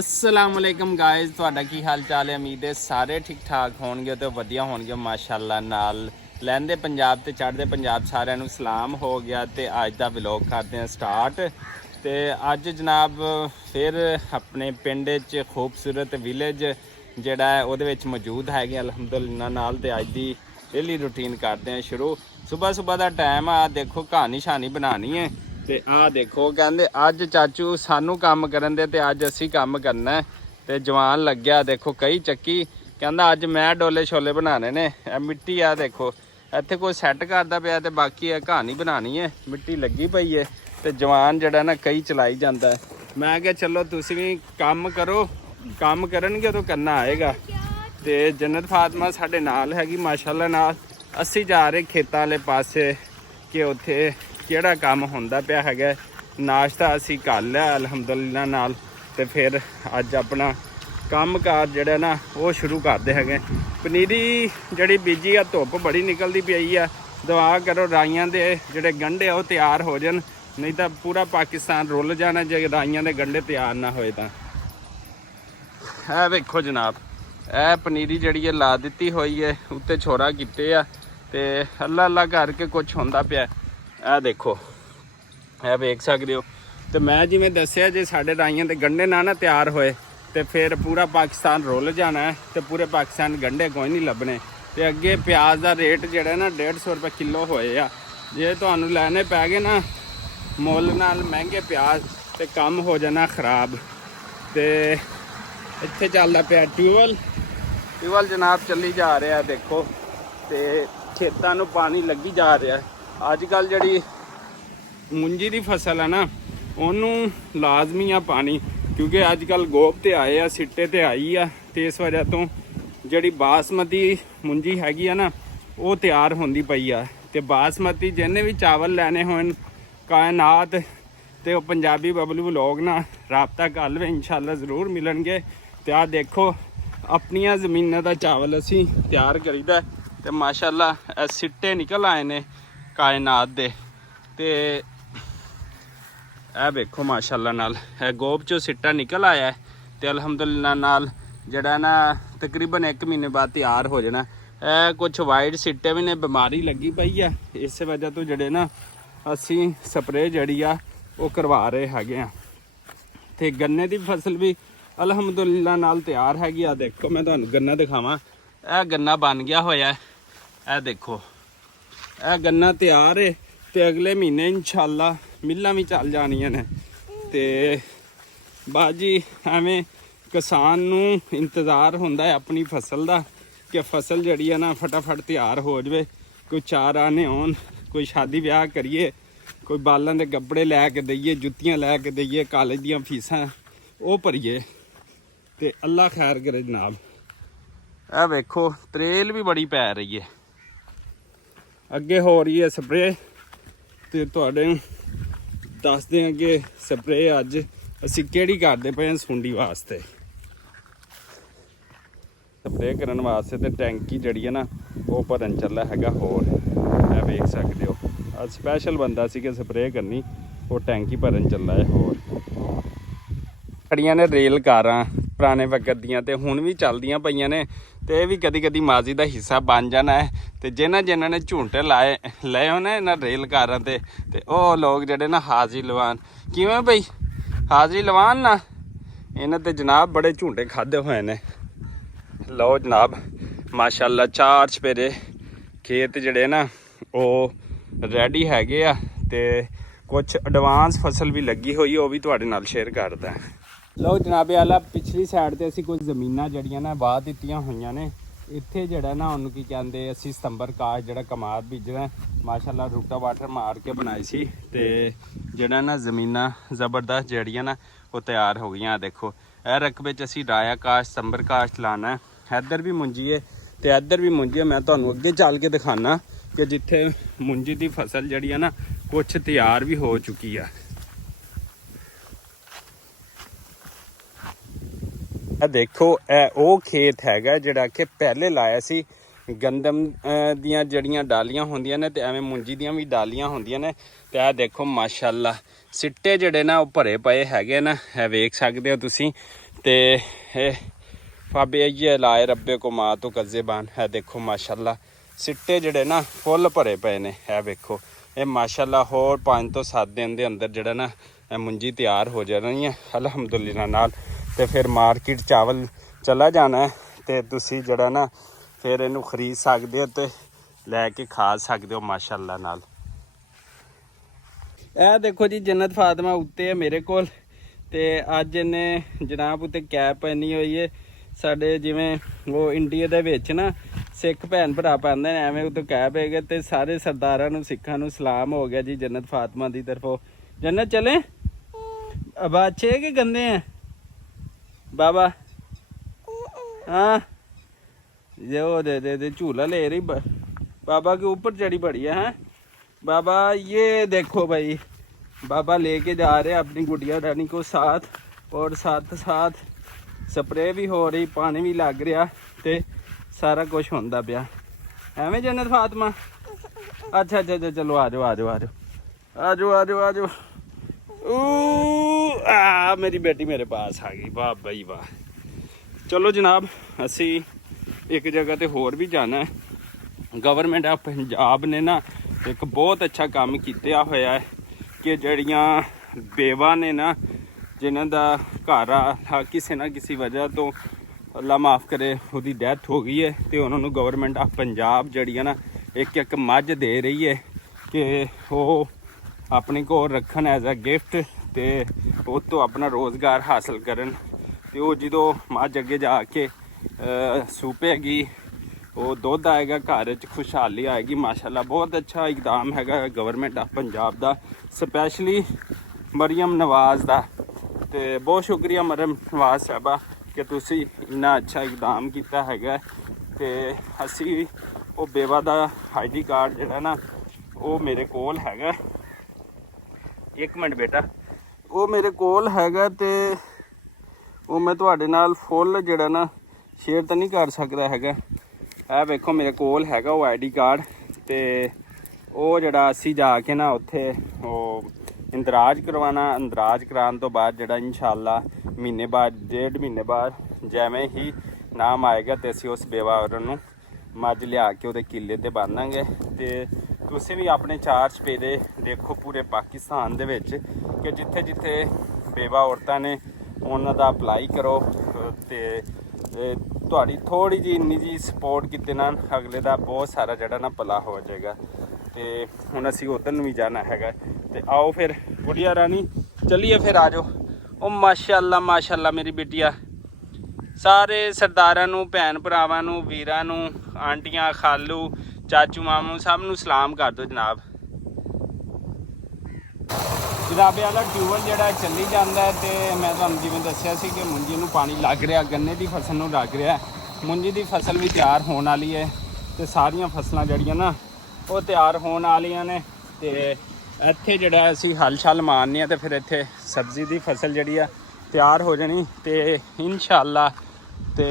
अस्सलामुअलैकुम गाइज़, ਤੁਹਾਡਾ ਕੀ ਹਾਲ ਚਾਲ ਹੈ। ਉਮੀਦ ਹੈ ਸਾਰੇ ਠੀਕ ਠਾਕ ਹੋਣਗੇ ਤੇ ਵਧੀਆ ਹੋਣਗੇ ਮਾਸ਼ਾਅੱਲਾ ਨਾਲ। ਲਹਿੰਦੇ ਪੰਜਾਬ ਤੇ ਚੜ੍ਹਦੇ ਪੰਜਾਬ ਸਾਰਿਆਂ ਨੂੰ ਸਲਾਮ ਹੋ ਗਿਆ ਤੇ ਅੱਜ ਦਾ ਵਲੌਗ ਕਰਦੇ ਹਾਂ ਸਟਾਰਟ। ਤੇ ਅੱਜ ਜਨਾਬ ਫਿਰ ਆਪਣੇ ਪਿੰਡ 'ਚ ਖੂਬਸੂਰਤ ਵਿਲੇਜ ਜਿਹੜਾ ਹੈ ਉਹਦੇ ਵਿੱਚ ਮੌਜੂਦ ਹੈਗੇ ਅਲਹਮਦੁਲਿਲਾ ਨਾਲ। ਤੇ ਅੱਜ ਦੀ ਡੇਲੀ ਰੂਟੀਨ ਕਰਦੇ ਹਾਂ ਸ਼ੁਰੂ। ਸੁਬਹ ਦਾ ਟਾਈਮ ਆ, ਦੇਖੋ ਕਹਾਣੀ ਸ਼ਾਨੀ ਬਣਾਉਣੀ ਹੈ। ਤੇ ਆਹ ਦੇਖੋ ਕਹਿੰਦੇ ਅੱਜ ਚਾਚੂ ਸਾਨੂੰ ਕੰਮ ਕਰਨ ਦੇ ਤੇ ਅੱਜ ਅਸੀਂ ਕੰਮ ਕਰਨਾ। ਤੇ ਜਵਾਨ ਲੱਗਿਆ ਦੇਖੋ ਕਈ ਚੱਕੀ, ਕਹਿੰਦਾ ਅੱਜ ਮੈਂ ਡੋਲੇ ਛੋਲੇ ਬਣਾਉਣੇ ਨੇ। ਇਹ ਮਿੱਟੀ ਆ ਦੇਖੋ ਇੱਥੇ ਕੋਈ ਸੈੱਟ ਕਰਦਾ ਪਿਆ ਤੇ ਬਾਕੀ ਇਹ ਕਹਾਣੀ ਬਣਾਉਣੀ ਹੈ। ਮਿੱਟੀ ਲੱਗੀ ਪਈ ਹੈ ਤੇ ਜਵਾਨ ਜਿਹੜਾ ਨਾ ਕਈ ਚਲਾਈ ਜਾਂਦਾ। ਮੈਂ ਕਿਹਾ ਚਲੋ ਤੁਸੀਂ ਵੀ ਕੰਮ ਕਰੋ, ਕੰਮ ਕਰਨਗੇ ਉਦੋਂ ਕਰਨਾ ਆਏਗਾ। ਤੇ ਜੰਨਤ ਫਾਤਮਾ ਸਾਡੇ ਨਾਲ ਹੈਗੀ ਮਾਸ਼ਾਅੱਲਾ ਨਾਲ। ਅਸੀਂ ਜਾ ਰਹੇ ਖੇਤਾਂ ਵਾਲੇ ਪਾਸੇ ਕਿ ਉੱਥੇ ਕਿਹੜਾ ਕੰਮ ਹੁੰਦਾ ਪਿਆ ਹੈਗਾ। ਨਾਸ਼ਤਾ ਅਸੀਂ ਕਰ ਲਿਆ ਅਲਹਮਦੁਲਿਲਾ ਨਾਲ। ਤੇ ਫਿਰ ਅੱਜ ਆਪਣਾ ਕੰਮਕਾਰ ਜਿਹੜਾ ਨਾ ਉਹ ਸ਼ੁਰੂ ਕਰਦੇ ਹੈਗੇ। ਪਨੀਰੀ ਜਿਹੜੀ ਬੀਜੀ ਆ, ਧੁੱਪ ਬੜੀ ਨਿਕਲਦੀ ਪਈ ਆ। ਦੁਆ ਕਰੋ ਰਾਈਆਂ ਦੇ ਜਿਹੜੇ ਗੰਢੇ ਆ ਉਹ ਤਿਆਰ ਹੋ ਜਾਣ, ਨਹੀਂ ਤਾਂ ਪੂਰਾ ਪਾਕਿਸਤਾਨ ਰੁੱਲ ਜਾਣਾ ਜੇ ਰਾਈਆਂ ਦੇ ਗੰਢੇ ਤਿਆਰ ਨਾ ਹੋਏ ਤਾਂ। ਇਹ ਵੇਖੋ ਜਨਾਬ, ਇਹ ਪਨੀਰੀ ਜਿਹੜੀ ਹੈ ਲਾ ਦਿੱਤੀ ਹੋਈ ਹੈ, ਉੱਤੇ ਛੋਰਾ ਕੀਤੇ ਆ ਤੇ ਅੱਲਾ ਅੱਲਾ ਕਰਕੇ ਕੁਛ ਹੁੰਦਾ ਪਿਆ। ਇਹ ਦੇਖੋ, ਇਹ ਵੇਖ ਸਕਦੇ ਹੋ। ਤੇ ਮੈਂ ਜਿਵੇਂ ਦੱਸਿਆ ਜੇ ਸਾਡੇ ਰਾਈਆਂ ਦੇ ਗੰਢੇ ਨਾ ਤਿਆਰ ਹੋਏ ਤੇ ਫਿਰ ਪੂਰਾ ਪਾਕਿਸਤਾਨ ਰੁੱਲ ਜਾਣਾ ਹੈ ਤੇ ਪੂਰੇ ਪਾਕਿਸਤਾਨ ਗੰਢੇ ਕੋਈ ਨਹੀਂ ਲੱਭਣੇ। ਤੇ ਅੱਗੇ ਪਿਆਜ਼ ਦਾ ਰੇਟ ਜਿਹੜਾ ਨਾ 150 ਰੁਪਏ ਕਿਲੋ ਹੋਏ ਆ। ਜੇ ਤੁਹਾਨੂੰ ਲੈਣੇ ਪੈ ਗਏ ਨਾ ਮੁੱਲ ਨਾਲ ਮਹਿੰਗੇ ਪਿਆਜ਼ ਤੇ ਕੰਮ ਹੋ ਜਾਣਾ ਖਰਾਬ। ਤੇ ਇੱਥੇ ਚੱਲਦਾ ਪਿਆ ਟਿਊਬਵੈਲ ਜਨਾਬ ਚੱਲੀ ਜਾ ਰਿਹਾ ਦੇਖੋ। ਤੇ ਖੇਤਾਂ ਨੂੰ ਪਾਣੀ ਲੱਗੀ ਜਾ ਰਿਹਾ। ਅੱਜ ਕੱਲ੍ਹ ਜਿਹੜੀ ਮੂੰਜੀ ਦੀ ਫਸਲ ਹੈ ਨਾ ਉਹਨੂੰ ਲਾਜ਼ਮੀ ਆ ਪਾਣੀ, ਕਿਉਂਕਿ ਅੱਜ ਕੱਲ੍ਹ ਗੋਭ ਤੇ ਆਏ ਆ, ਸਿੱਟੇ ਤੇ ਆਈ ਆ। ਤੇ ਇਸ ਵਜ੍ਹਾ ਤੋਂ ਜਿਹੜੀ ਬਾਸਮਤੀ ਮੂੰਜੀ ਹੈਗੀ ਆ ਨਾ ਉਹ ਤਿਆਰ ਹੁੰਦੀ ਪਈ ਆ। ਤੇ ਬਾਸਮਤੀ ਜਿਹਨੇ ਵੀ ਚਾਵਲ ਲੈਣੇ ਹੋਣ ਕਾਇਨਾਤ ਤੇ ਉਹ ਪੰਜਾਬੀ ਬਬਲੂ ਵਲੌਗ ਨਾਲ ਰਾਬਤਾ ਕਰ ਲਵੇ, ਇਨਸ਼ਾਅੱਲਾ ਜ਼ਰੂਰ ਮਿਲਣਗੇ। ਤੇ ਆਹ ਦੇਖੋ ਆਪਣੀਆਂ ਜ਼ਮੀਨਾਂ ਦਾ ਚਾਵਲ ਅਸੀਂ ਤਿਆਰ ਕਰੀਦਾ ਤੇ ਮਾਸ਼ਾਅੱਲਾ ਇਹ ਸਿੱਟੇ ਨਿਕਲ ਆਏ ਨੇ ਕਾਇਨਾਤ ਦੇ। ਤੇ ਇਹ ਵੇਖੋ ਮਾਸ਼ਾਅੱਲਾ ਨਾਲ ਇਹ ਗੋਭ ਚੋਂ ਸਿੱਟਾ ਨਿਕਲ ਆਇਆ ਤੇ ਅਲਹਮਦੁਲਿਲਾ ਨਾਲ ਜਿਹੜਾ ਨਾ ਤਕਰੀਬਨ 1 ਮਹੀਨੇ ਬਾਅਦ ਤਿਆਰ ਹੋ ਜਾਣਾ। ਇਹ ਕੁਛ ਵਾਈਟ ਸਿੱਟੇ ਵੀ ਨੇ, ਬਿਮਾਰੀ ਲੱਗੀ ਪਈ ਆ, ਇਸੇ ਵਜ੍ਹਾ ਤੋਂ ਜਿਹੜੇ ਨਾ ਅਸੀਂ ਸਪਰੇਅ ਜਿਹੜੀ ਆ ਉਹ ਕਰਵਾ ਰਹੇ ਹੈਗੇ ਆ। ਤੇ ਗੰਨੇ ਦੀ ਫਸਲ ਵੀ ਅਲਹਮਦੁਲਿਲਾ ਨਾਲ ਤਿਆਰ ਹੈਗੀ ਆ। ਦੇਖੋ ਮੈਂ ਤੁਹਾਨੂੰ ਗੰਨਾ ਦਿਖਾਵਾਂ, ਇਹ ਗੰਨਾ ਬਣ ਗਿਆ ਹੋਇਆ। ਇਹ ਦੇਖੋ ਇਹ ਗੰਨਾ ਤਿਆਰ ਹੈ ਤੇ ਅਗਲੇ ਮਹੀਨੇ ਇਨਸ਼ਾਅੱਲਾ ਮਿੱਲਾਂ ਵੀ ਚੱਲ ਜਾਣੀਆਂ ਨੇ। ਤੇ ਬਾਜੀ ਐਵੇਂ ਕਿਸਾਨ ਨੂੰ ਇੰਤਜ਼ਾਰ ਹੁੰਦਾ ਹੈ ਆਪਣੀ ਫਸਲ ਦਾ ਕਿ ਫਸਲ ਜਿਹੜੀ ਹੈ ਨਾ ਫਟਾਫਟ ਤਿਆਰ ਹੋ ਜਾਵੇ। ਕੋਈ ਚਾਰ ਆਨੇ ਹੋਣ, ਕੋਈ ਸ਼ਾਦੀ ਵਿਆਹ ਕਰੀਏ, ਕੋਈ ਬਾਲਾਂ ਦੇ ਕੱਪੜੇ ਲੈ ਕੇ ਦਈਏ, ਜੁੱਤੀਆਂ ਲੈ ਕੇ ਦਈਏ, ਕਾਲਜ ਦੀਆਂ ਫੀਸਾਂ ਉਹ ਭਰੀਏ। ਤੇ ਅੱਲਾ ਖੈਰ ਕਰੇ ਜਨਾਬ। ਇਹ ਵੇਖੋ ਤਰੇਲ ਵੀ ਬੜੀ ਪੈ ਰਹੀ ਹੈ, ਅੱਗੇ ਹੋ ਰਹੀ ਹੈ ਸਪਰੇਅ। ਤੇ ਤੁਹਾਡੇ ਦੱਸਦੇ ਹਾਂ ਕਿ ਸਪਰੇਅ ਅੱਜ ਅਸੀਂ ਕਿਹੜੀ ਕਰਦੇ ਪਏ ਹਾਂ ਸੁੰਡੀ ਵਾਸਤੇ। ਸਪਰੇਅ ਕਰਨ ਵਾਸਤੇ ਤੇ ਟੈਂਕੀ ਜਿਹੜੀ ਹੈ ਨਾ ਉਹ ਭਰਨ ਚੱਲਾ ਹੈਗਾ। ਹੋਰ ਇਹ ਵੇਖ ਸਕਦੇ ਹੋ, ਅੱਜ ਸਪੈਸ਼ਲ ਬੰਦਾ ਸੀ ਕਿ ਸਪਰੇਅ ਕਰਨੀ, ਉਹ ਟੈਂਕੀ ਭਰਨ ਚੱਲਾ ਹੈ। ਹੋਰ ਖੜੀਆਂ ਨੇ ਰੇਲ ਕਾਰਾਂ ਪੁਰਾਣੇ ਵਕਤ ਦੀਆਂ ਤੇ ਹੁਣ ਵੀ ਚੱਲਦੀਆਂ ਪਈਆਂ ਨੇ। ਤੇ ਇਹ ਵੀ ਕਦੀ ਕਦੀ ਮਾਜ਼ੀ ਦਾ ਹਿੱਸਾ ਬਣ ਜਾਣਾ ਹੈ। ਤੇ ਜਿਨ੍ਹਾਂ ਨੇ ਝੂੰਟੇ ਲਏ ਹੋ ਨਾ ਇਹਨਾਂ ਰੇਲ ਕਾਰਾਂ ਤੇ ਉਹ ਲੋਕ ਜਿਹੜੇ ਨਾ ਹਾਜ਼ਰੀ ਲਵਾਨ। ਕਿਵੇਂ ਬਈ ਹਾਜ਼ਰੀ ਲਵਾਨ ਨਾ, ਇਹਨਾਂ ਤੇ ਜਨਾਬ ਬੜੇ ਝੂੰਟੇ ਖਾਦੇ ਹੋਏ ਨੇ। ਲਓ ਜਨਾਬ ਮਾਸ਼ਾਅੱਲਾ 4 ਚੁਫੇਰੇ ਖੇਤ ਜਿਹੜੇ ਨਾ ਉਹ ਰੈਡੀ ਹੈਗੇ ਆ। ਤੇ ਕੁਛ ਐਡਵਾਂਸ ਫਸਲ ਵੀ ਲੱਗੀ ਹੋਈ, ਉਹ ਵੀ ਤੁਹਾਡੇ ਨਾਲ ਸ਼ੇਅਰ ਕਰਦਾ। ਲਓ ਜਨਾਬੇ ਆਲਾ ਪਿਛਲੀ ਸਾਈਡ ਤੇ ਅਸੀਂ ਕੁਝ ਜ਼ਮੀਨਾਂ ਜਿਹੜੀਆਂ ਨਾ ਵਾਹ ਦਿੱਤੀਆਂ ਹੋਈਆਂ ਨੇ। ਇੱਥੇ ਜਿਹੜਾ ਨਾ ਉਹਨੂੰ ਕੀ ਕਹਿੰਦੇ, ਅਸੀਂ ਸਤੰਬਰ ਕਾਸ਼ ਜਿਹੜਾ ਕਮਾਦ ਬੀਜਣਾ ਮਾਸ਼ਾਅੱਲਾ ਰੂਟਾ ਵਾਟਰ ਮਾਰ ਕੇ ਬਣਾਈ ਸੀ। ਤੇ ਜਿਹੜਾ ਨਾ ਜ਼ਮੀਨਾਂ ਜ਼ਬਰਦਸਤ ਜਿਹੜੀਆਂ ਨਾ ਉਹ ਤਿਆਰ ਹੋ ਗਈਆਂ। ਦੇਖੋ ਇਹ ਰਕਬੇ 'ਚ ਅਸੀਂ ਰਾਇਆ ਕਾਸ਼ ਸਤੰਬਰ ਕਾਸ਼ ਲਾਣਾ। ਇੱਧਰ ਵੀ ਮੁੰਜੀ ਹੈ ਤੇ ਇੱਧਰ ਵੀ ਮੁੰਜੀ ਹੈ। ਮੈਂ ਤੁਹਾਨੂੰ ਅੱਗੇ ਚੱਲ ਕੇ ਦਿਖਾਣਾ ਕਿ ਜਿੱਥੇ ਮੁੰਜੀ ਦੀ ਫਸਲ ਜਿਹੜੀ ਆ ਨਾ ਕੁਛ ਤਿਆਰ ਵੀ ਹੋ ਚੁੱਕੀ ਆ। ਇਹ ਦੇਖੋ ਇਹ ਉਹ ਖੇਤ ਹੈਗਾ ਜਿਹੜਾ ਕਿ ਪਹਿਲੇ ਲਾਇਆ ਸੀ ਗੰਦਮ ਦੀਆਂ ਜਿਹੜੀਆਂ ਡਾਲੀਆਂ ਹੁੰਦੀਆਂ ਨੇ ਤੇ ਐਵੇਂ ਮੁੰਜੀ ਦੀਆਂ ਵੀ ਡਾਲੀਆਂ ਹੁੰਦੀਆਂ ਨੇ। ਤੇ ਇਹ ਦੇਖੋ ਮਾਸ਼ਾਅੱਲਾ ਸਿੱਟੇ ਜਿਹੜੇ ਨਾ ਉਹ ਭਰੇ ਪਏ ਹੈਗੇ ਨਾ, ਇਹ ਵੇਖ ਸਕਦੇ ਹੋ ਤੁਸੀਂ। ਤੇ ਇਹ ਬਾਬੇ ਇਹ ਲਾਏ ਰੱਬੇ ਕੋ ਮਾਂ ਤੋਂ ਕਜ਼ੇਬਾਨ ਹੈ। ਦੇਖੋ ਮਾਸ਼ਾਅੱਲਾ ਸਿੱਟੇ ਜਿਹੜੇ ਨਾ ਫੁੱਲ ਭਰੇ ਪਏ ਨੇ। ਇਹ ਵੇਖੋ ਇਹ ਮਾਸ਼ਾਅੱਲਾ ਹੋਰ 5 ਤੋਂ 7 ਦਿਨ ਦੇ ਅੰਦਰ ਜਿਹੜਾ ਨਾ ਇਹ ਮੁੰਜੀ ਤਿਆਰ ਹੋ ਜਾਣੀ ਹੈ ਅਲਹਮਦੁਲਿਲਾ ਨਾਲ। ਤੇ ਫਿਰ ਮਾਰਕੀਟ ਚਾਵਲ ਚਲਾ ਜਾਣਾ ਤੇ ਤੁਸੀਂ ਜਿਹੜਾ ਨਾ ਫਿਰ ਇਹਨੂੰ ਖਰੀਦ ਸਕਦੇ ਹੋ ਤੇ ਲੈ ਕੇ ਖਾ ਸਕਦੇ ਹੋ ਮਾਸ਼ਾਅੱਲਾ ਨਾਲ। ਇਹ ਦੇਖੋ ਜੀ ਜੰਨਤ ਫਾਤਿਮਾ ਉੱਤੇ ਹੈ ਮੇਰੇ ਕੋਲ ਤੇ ਅੱਜ ਇਹਨੇ ਜਨਾਬ ਉੱਤੇ ਕੈਪ ਪਹਿਨੀ ਹੋਈ ਹੈ। ਸਾਡੇ ਜਿਵੇਂ ਉਹ ਇੰਡੀਆ ਦੇ ਵਿੱਚ ਨਾ ਸਿੱਖ ਭੈਣ ਭਰਾ ਪਾਉਂਦੇ ਨੇ ਐਵੇਂ ਉੱਤੇ ਕੈਪ ਹੈਗੇ ਤੇ ਸਾਰੇ ਸਰਦਾਰਾਂ ਨੂੰ ਸਿੱਖਾਂ ਨੂੰ ਸਲਾਮ ਹੋ ਗਿਆ ਜੀ ਜੰਨਤ ਫਾਤਿਮਾ ਦੀ ਤਰਫੋਂ। जन्नत चले अब अच्छे के गंदे हैं बाबा? हाँ ये वो दे झूला ले रही बाबा के ऊपर चढ़ी पड़ी है। हैं बाबा ये देखो भाई बाबा लेके जा रहे हैं अपनी गुड़िया रानी को साथ और साथ साथ स्प्रे भी हो रही पानी भी लग रहा ते सारा कुछ होंदा पिया एवें जन्नत फातिमा। अच्छा अच्छा अच्छा चलो आ जाओ आ जाओ आ जाओ आ जाओ आ जाओ आ जाओ। मेरी बेटी मेरे पास आ गई वाह भाई वाह। चलो जनाब असी एक जगह ते होर भी जाना है। गवर्नमेंट ऑफ पंजाब ने ना एक बहुत अच्छा काम किया होया है कि जड़ियाँ बेवा ने ना जिन्हों का घर आ किसी ना किसी वजह तो अल्लाह माफ़ करे उसकी डैथ हो गई है तो उन्होंने गवर्नमेंट ऑफ पंजाब जड़ियाँ ना एक मझ दे रही है कि वो अपने को रखन एज अ गिफ्ट ते उस तो अपना रोज़गार हासिल करन। तो वो जो मझ अगे जाके सूपेगी वो दुध आएगा घर च खुशहाली आएगी माशाल्लाह। बहुत अच्छा इकदाम है गवर्नमेंट ऑफ पंजाब का स्पैशली मरियम नवाज़ का। तो बहुत शुक्रिया मरियम नवाज़ साहबा कि तुसी इन्ना अच्छा इकदाम किया है। तो असी वो बेवा का ID कार्ड जोड़ा ना वो मेरे कोल हैगा। एक मिनट बेटा वो मेरे कोल हैगा ते वो मैं तुहाडे नाल फुल जिहड़ा ना शेयर तो नहीं कर सकता हैगा। ਇਹ ਵੇਖੋ ਮੇਰੇ ਕੋਲ हैगा वो ID कार्ड ਤੇ ਉਹ ਜਿਹੜਾ ਅਸੀਂ ਜਾ ਕੇ ਨਾ ਉੱਥੇ ਉਹ ਇੰਦਰਾਜ ਕਰਵਾਉਣਾ। ਇੰਦਰਾਜ ਕਰਾਉਣ ਤੋਂ ਬਾਅਦ ਜਿਹੜਾ ਇਨਸ਼ਾਅੱਲਾ ਮਹੀਨੇ ਬਾਅਦ 1.5 ਮਹੀਨੇ ਬਾਅਦ ਜਿਵੇਂ ਹੀ ਨਾਮ ਆਏਗਾ ਤੇ ਅਸੀਂ ਉਸ ਬੇਵਾ ਔਰਤ ਨੂੰ ਮੱਝ ਲਿਆ ਕੇ ਉਹਦੇ ਕਿੱਲੇ ਤੇ ਬੰਨਾਂਗੇ। ਤੇ ਤੁਸੀਂ ਵੀ ਆਪਣੇ 4 ਚੁਫੇਰੇ ਦੇਖੋ ਪੂਰੇ ਪਾਕਿਸਤਾਨ ਦੇ ਵਿੱਚ ਕਿ ਜਿੱਥੇ ਜਿੱਥੇ ਬੇਵਾ ਔਰਤਾਂ ਨੇ ਉਹਨਾਂ ਦਾ ਅਪਲਾਈ ਕਰੋ ਤੇ ਤੁਹਾਡੀ ਥੋੜੀ ਜੀ ਇੰਨੀ ਜੀ ਸਪੋਰਟ ਕੀਤੇ ਨਾਲ ਅਗਲੇ ਦਾ ਬਹੁਤ ਸਾਰਾ ਜਿਹੜਾ ਨਾ ਭਲਾ ਹੋ ਜਾਏਗਾ। ਤੇ ਹੁਣ ਅਸੀਂ ਉਧਰ ਨੂੰ ਵੀ ਜਾਣਾ ਹੈਗਾ ਤੇ ਆਓ ਫਿਰ ਗੁੜੀਆ ਰਾਣੀ ਚੱਲੀਏ ਫਿਰ ਆ ਜਾਓ। ਉਹ ਮਾਸ਼ਾਅੱਲਾ ਮੇਰੀ ਬਿਟੀਆ ਸਾਰੇ ਸਰਦਾਰਾਂ ਨੂੰ ਭੈਣ ਭਰਾਵਾਂ ਨੂੰ ਵੀਰਾਂ ਨੂੰ ਆਂਟੀਆਂ ਖਾਲੂ ਚਾਚੂ ਮਾਮੂ ਸਭ ਨੂੰ ਸਲਾਮ ਕਰ ਦਿਓ ਜਨਾਬ। ਜਨਾਬੇ ਵਾਲਾ ਟਿਊਬਲ ਜਿਹੜਾ ਚੱਲੀ ਜਾਂਦਾ ਹੈ ਤੇ ਮੈਂ ਤੁਹਾਨੂੰ ਜਿਵੇਂ ਦੱਸਿਆ ਸੀ ਕਿ ਮੁੰਜੀ ਨੂੰ ਪਾਣੀ ਲੱਗ ਰਿਹਾ ਗੰਨੇ ਦੀ ਫਸਲ ਨੂੰ ਲੱਗ ਰਿਹਾ। ਮੁੰਜੀ ਦੀ ਫਸਲ ਵੀ ਤਿਆਰ ਹੋਣ ਵਾਲੀ ਹੈ ਤੇ ਸਾਰੀਆਂ ਫਸਲਾਂ ਜਿਹੜੀਆਂ ਨਾ ਉਹ ਤਿਆਰ ਹੋਣ ਵਾਲੀਆਂ ਨੇ। ਤੇ ਇੱਥੇ ਜਿਹੜਾ ਅਸੀਂ ਹਲ ਛਲ ਮਾਰਨੇ ਆ ਤੇ ਫਿਰ ਇੱਥੇ ਸਬਜ਼ੀ ਦੀ ਫਸਲ ਜਿਹੜੀ ਆ ਤਿਆਰ ਹੋ ਜਾਣੀ ਤੇ ਇਨਸ਼ਾਅੱਲਾ। ਤੇ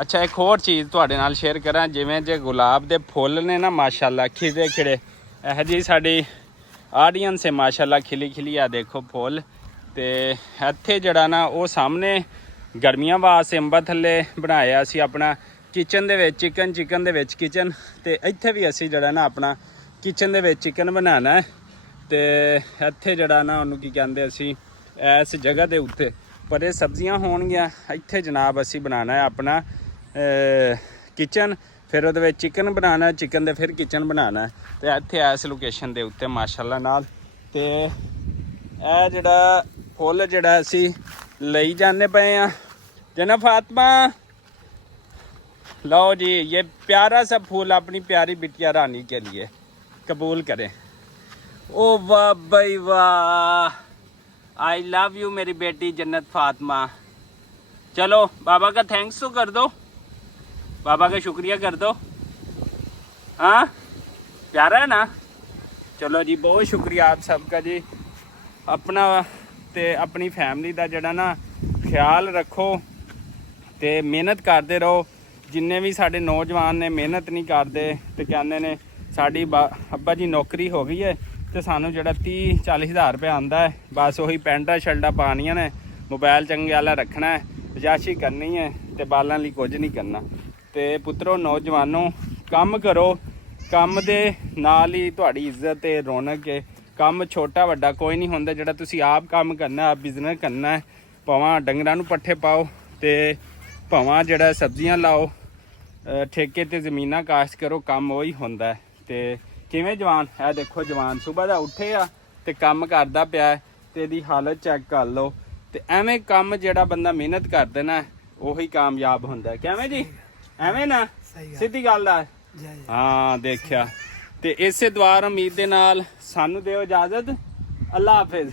ਅੱਛਾ ਇੱਕ ਹੋਰ ਚੀਜ਼ ਤੁਹਾਡੇ ਨਾਲ ਸ਼ੇਅਰ ਕਰਾਂ ਜਿਵੇਂ ਜੇ ਗੁਲਾਬ ਦੇ ਫੁੱਲ ਨੇ ਨਾ ਮਾਸ਼ਾਅੱਲਾ ਖਿੜੇ ਖਿੜੇ ਇਹੋ ਜਿਹੀ ਸਾਡੀ ਆਡੀਅנס ਹੈ ਮਾਸ਼ਾਅੱਲਾ ਖਿਲੀ ਖਿਲੀ ਆ ਦੇਖੋ ਫੁੱਲ। ਤੇ ਇੱਥੇ ਜਿਹੜਾ ਨਾ ਉਹ ਸਾਹਮਣੇ ਗਰਮੀਆਂ ਵਾਸਤੇ ਅੰਬਾ ਥੱਲੇ ਬਣਾਇਆ ਸੀ ਆਪਣਾ ਕਿਚਨ ਦੇ ਵਿੱਚ ਚਿਕਨ ਦੇ ਵਿੱਚ ਕਿਚਨ। ਤੇ ਇੱਥੇ ਵੀ ਅਸੀਂ ਜਿਹੜਾ ਨਾ ਆਪਣਾ ਕਿਚਨ ਦੇ ਵਿੱਚ ਚਿਕਨ ਬਣਾਉਣਾ ਹੈ। ਤੇ ਇੱਥੇ ਜਿਹੜਾ ਨਾ ਉਹਨੂੰ ਕੀ ਕਹਿੰਦੇ ਅਸੀਂ ਇਸ ਜਗ੍ਹਾ ਦੇ ਉੱਤੇ ਪਰ ਇਹ ਸਬਜ਼ੀਆਂ ਹੋਣਗੀਆਂ। ਇੱਥੇ ਜਨਾਬ ਅਸੀਂ ਬਣਾਉਣਾ ਹੈ ਆਪਣਾ ਕਿਚਨ ਫਿਰ ਉਹਦੇ ਵਿੱਚ ਚਿਕਨ ਬਣਾਉਣਾ ਚਿਕਨ ਦੇ ਫਿਰ ਕਿਚਨ ਬਣਾਉਣਾ ਤੇ ਇੱਥੇ ਇਸ ਲੋਕੇਸ਼ਨ ਦੇ ਉੱਤੇ ਮਾਸ਼ਾਅੱਲਾ ਨਾਲ। ਤੇ ਇਹ ਜਿਹੜਾ ਫੁੱਲ ਜਿਹੜਾ ਅਸੀਂ ਲਈ ਜਾਂਦੇ ਪਏ ਆ जनाब फातिमा लो जी ये प्यारा सा फूल अपनी प्यारी बिटिया रानी के लिए कबूल करें। ओ वाह भाई वाह आई लव यू मेरी बेटी जन्नत फातिमा। चलो बाबा का थैंक्स तो कर दो बाबा का शुक्रिया कर दो। हाँ प्यारा है ना। चलो जी बहुत शुक्रिया आप सबका जी। अपना ते अपनी फैमिली का जड़ा ना ख्याल रखो ਤੇ ਮਿਹਨਤ ਕਰਦੇ ਰਹੋ। ਜਿੰਨੇ ਵੀ ਸਾਡੇ ਨੌਜਵਾਨ ਨੇ ਮਿਹਨਤ ਨਹੀਂ ਕਰਦੇ ਤੇ ਕਹਿੰਦੇ ਨੇ ਸਾਡੀ ਅੱਬਾ ਜੀ ਨੌਕਰੀ ਹੋ ਗਈ ਹੈ ਤੇ ਸਾਨੂੰ ਜਿਹੜਾ 30-40 ਹਜ਼ਾਰ ਰੁਪਏ ਆਉਂਦਾ ਹੈ ਬਸ ਉਹੀ ਪੈਂਟਾਂ ਸ਼ਰਟਾਂ ਪਾਉਣੀਆਂ ਨੇ ਮੋਬਾਈਲ ਚੰਗੇ ਵਾਲਾ ਰੱਖਣਾ ਹੈ, ਅਯਾਸ਼ੀ ਕਰਨੀ ਹੈ ਤੇ ਬਾਲਾਂ ਲਈ ਕੁਝ ਨਹੀਂ ਕਰਨਾ। ਤੇ ਪੁੱਤਰੋ ਨੌਜਵਾਨੋ, ਕੰਮ ਕਰੋ, ਕੰਮ ਦੇ ਨਾਲ ਹੀ ਤੁਹਾਡੀ ਇੱਜ਼ਤ ਤੇ ਰੌਣਕ ਹੈ। ਕੰਮ ਛੋਟਾ ਵੱਡਾ ਕੋਈ ਨਹੀਂ ਹੁੰਦਾ, ਜਿਹੜਾ ਤੁਸੀਂ ਆਪ ਕੰਮ ਕਰਨਾ, ਆਪ ਬਿਜ਼ਨਸ ਕਰਨਾ ਹੈ। ਭਾਵੇਂ ਡੰਗਰਾਂ ਨੂੰ ਪੱਠੇ ਪਾਓ ਤੇ ਭਾਵੇਂ ਜਿਹੜਾ ਸਬਜ਼ੀਆਂ ਲਾਓ, ਠੇਕੇ ਤੇ ਜ਼ਮੀਨਾਂ ਕਾਸ਼ਤ ਕਰੋ, ਕੰਮ ਉਹੀ ਹੁੰਦਾ ਹੈ। ਤੇ ਕਿਵੇਂ ਜਵਾਨ ਹੈ, ਦੇਖੋ ਜਵਾਨ ਸੁਬਾਹ ਦਾ ਉੱਠੇ ਆ ਤੇ ਕੰਮ ਕਰਦਾ ਪਿਆ ਤੇ ਇਹਦੀ ਹਾਲਤ ਚੈੱਕ ਕਰ ਲਓ। ਤੇ ਐਵੇਂ ਕੰਮ ਜਿਹੜਾ ਬੰਦਾ ਮਿਹਨਤ ਕਰਦਾ ਨਾ ਉਹੀ ਕਾਮਯਾਬ ਹੁੰਦਾ। ਕਿਵੇਂ ਜੀ, ਐਵੇਂ ਨਾ, ਸਿੱਧੀ ਗੱਲ ਆ। ਹਾਂ ਦੇਖਿਆ। ਤੇ ਇਸੇ ਦੁਆਰ ਉਮੀਦ ਦੇ ਨਾਲ ਸਾਨੂੰ ਦਿਓ ਇਜਾਜ਼ਤ। ਅੱਲਾ ਹਾਫਿਜ਼।